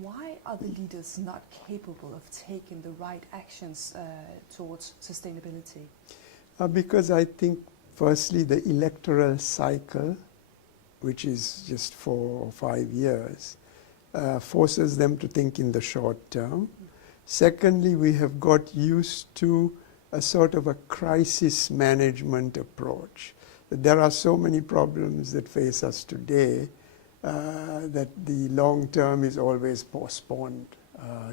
why are the leaders not capable of taking the right actions towards sustainability? Because I think, firstly, the electoral cycle, which is just 4 or 5 years, forces them to think in the short term. Secondly, we have got used to a sort of a crisis management approach. There are so many problems that face us today that the long term is always postponed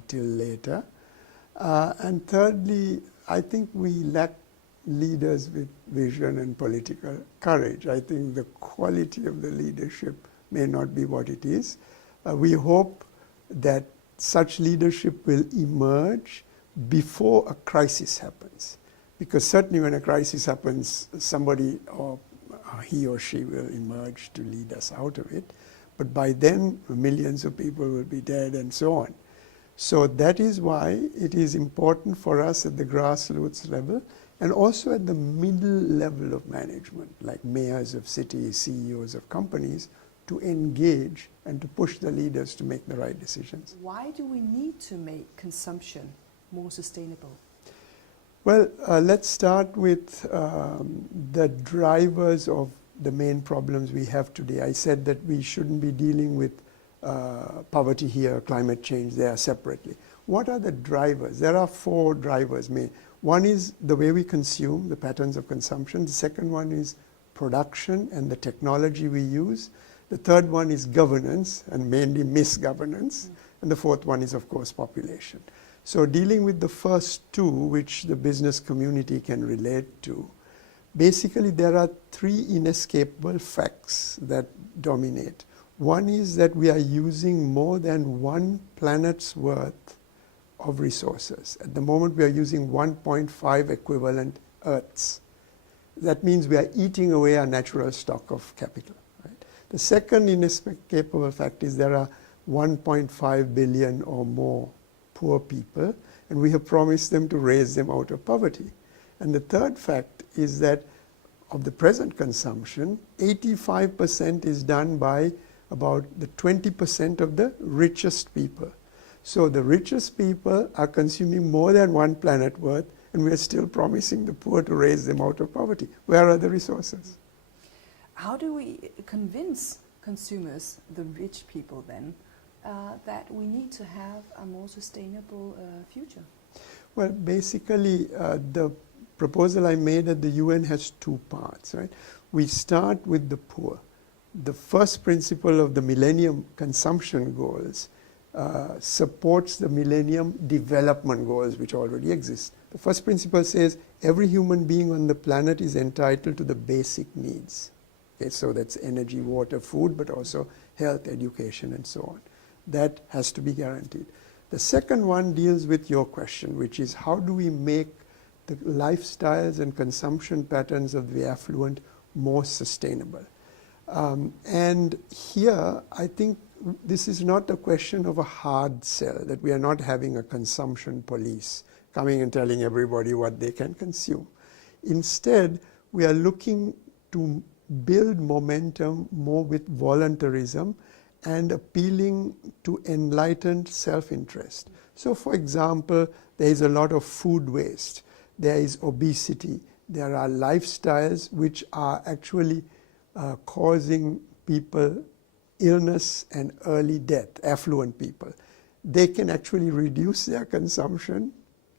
till later. And thirdly, I think we lack leaders with vision and political courage. I think the quality of the leadership may not be what it is. We hope that such leadership will emerge before a crisis happens. Because certainly when a crisis happens, somebody, or he or she, will emerge to lead us out of it. But by then, millions of people will be dead and so on. So that is why it is important for us at the grassroots level and also at the middle level of management, like mayors of cities, CEOs of companies, to engage and to push the leaders to make the right decisions. Why do we need to make consumption more sustainable? Well, let's start with the drivers of the main problems we have today. I said that we shouldn't be dealing with poverty here, climate change there separately. What are the drivers? There are 4 drivers. One is the way we consume, the patterns of consumption. The second one is production and the technology we use. The third one is governance, and mainly misgovernance. And the fourth one is, of course, population. So dealing with the first 2, which the business community can relate to, basically there are 3 inescapable facts that dominate. One is that we are using more than 1 planet's worth of resources. At the moment we are using 1.5 equivalent Earths. That means we are eating away our natural stock of capital. The second inescapable fact is there are 1.5 billion or more poor people, and we have promised them to raise them out of poverty. And the third fact is that of the present consumption, 85% is done by about the 20% of the richest people. So the richest people are consuming more than 1 planet worth, and we are still promising the poor to raise them out of poverty. Where are the resources? How do we convince consumers, the rich people then, that we need to have a more sustainable future? Well, basically, the proposal I made at the UN has 2 parts, right? We start with the poor. The first principle of the Millennium Consumption Goals supports the Millennium Development Goals, which already exist. The first principle says every human being on the planet is entitled to the basic needs. Okay, so that's energy, water, food, but also health, education, and so on. That has to be guaranteed. The second one deals with your question, which is how do we make the lifestyles and consumption patterns of the affluent more sustainable? And here, I think this is not a question of a hard sell, that we are not having a consumption police coming and telling everybody what they can consume. Instead, we are looking to build momentum more with voluntarism and appealing to enlightened self-interest. So, for example, there is a lot of food waste, there is obesity, there are lifestyles which are actually causing people illness and early death, affluent people. They can actually reduce their consumption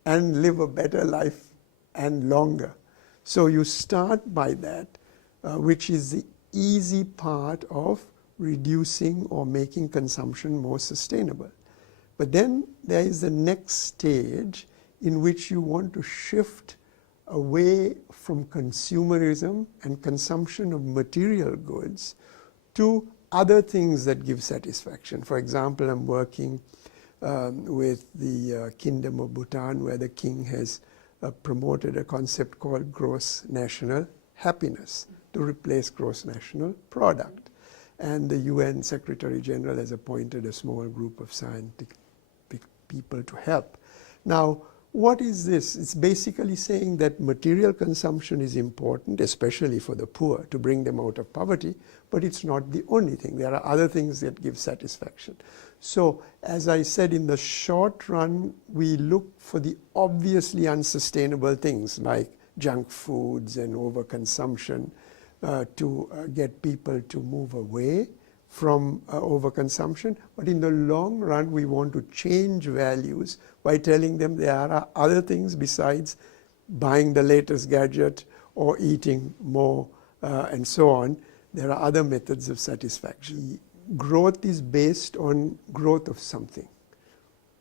and live a better life and longer. So you start by that, which is the easy part of reducing or making consumption more sustainable. But then there is the next stage in which you want to shift away from consumerism and consumption of material goods to other things that give satisfaction. For example, I'm working with the Kingdom of Bhutan, where the king has promoted a concept called gross national happiness to replace gross national product. And the UN Secretary General has appointed a small group of scientific people to help. Now, What is this? It's basically saying that material consumption is important, especially for the poor, to bring them out of poverty, but it's not the only thing. There are other things that give satisfaction. So, as I said, in the short run, we look for the obviously unsustainable things like junk foods and overconsumption to get people to move away from overconsumption. But in the long run, we want to change values by telling them there are other things besides buying the latest gadget or eating more and so on. There are other methods of satisfaction. Growth is based on growth of something.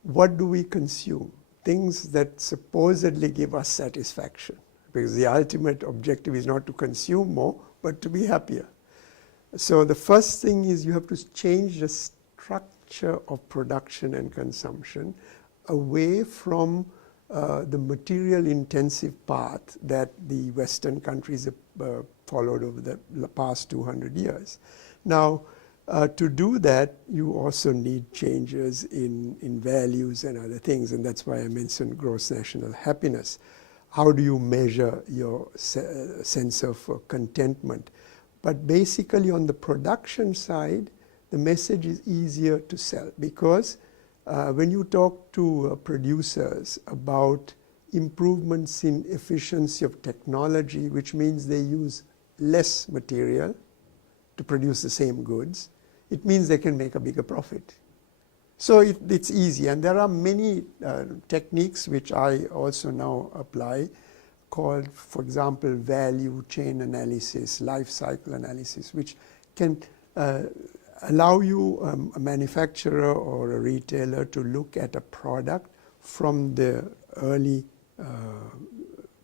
What do we consume? Things that supposedly give us satisfaction, because the ultimate objective is not to consume more, but to be happier. So the first thing is you have to change the structure of production and consumption away from the material intensive path that the Western countries have followed over the past 200 years. Now, to do that, you also need changes in values and other things, and that's why I mentioned gross national happiness. How do you measure your sense of contentment? But basically on the production side, the message is easier to sell, because when you talk to producers about improvements in efficiency of technology, which means they use less material to produce the same goods, it means they can make a bigger profit. So it's easy, and there are many techniques which I also now apply, called, for example, value chain analysis, life cycle analysis, which can allow you, a manufacturer or a retailer, to look at a product from the early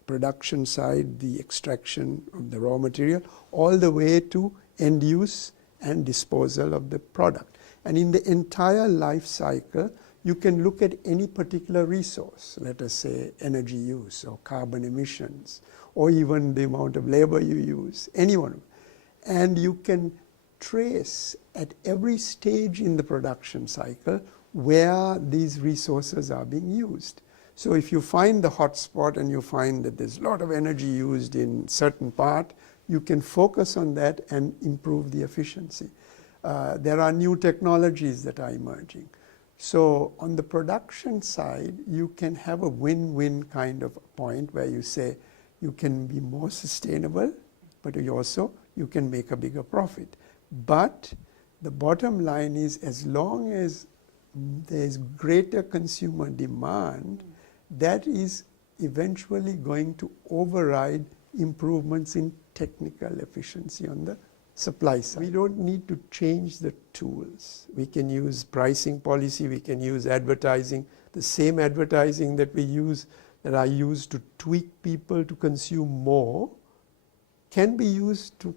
production side, the extraction of the raw material, all the way to end use and disposal of the product. And in the entire life cycle, you can look at any particular resource, let us say energy use or carbon emissions, or even the amount of labor you use, any one of them. And you can trace at every stage in the production cycle where these resources are being used. So if you find the hot spot and you find that there's a lot of energy used in certain part, you can focus on that and improve the efficiency. There are new technologies that are emerging. So on the production side, you can have a win-win kind of point where you say you can be more sustainable, but you can make a bigger profit. But the bottom line is, as long as there is greater consumer demand, that is eventually going to override improvements in technical efficiency on the supply side. We don't need to change the tools. We can use pricing policy, we can use advertising. The same advertising that I use to tweak people to consume more can be used to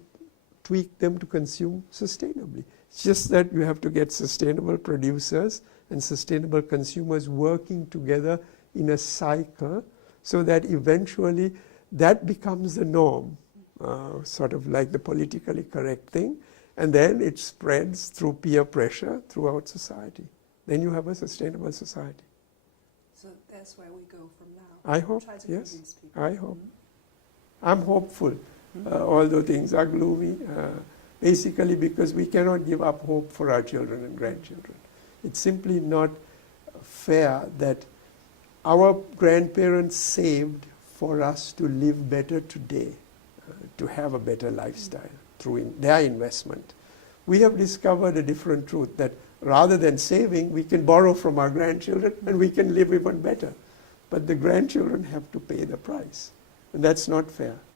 tweak them to consume sustainably. It's just that you have to get sustainable producers and sustainable consumers working together in a cycle, so that eventually that becomes the norm. Sort of like the politically correct thing, and then it spreads through peer pressure throughout society. Then you have a sustainable society. So that's where we go from now. I hope, Try to yes. convince people. I hope. I'm hopeful, although things are gloomy, basically because we cannot give up hope for our children and grandchildren. It's simply not fair that our grandparents saved for us to live better today, to have a better lifestyle through their investment. We have discovered a different truth, that rather than saving, we can borrow from our grandchildren and we can live even better. But the grandchildren have to pay the price, and that's not fair.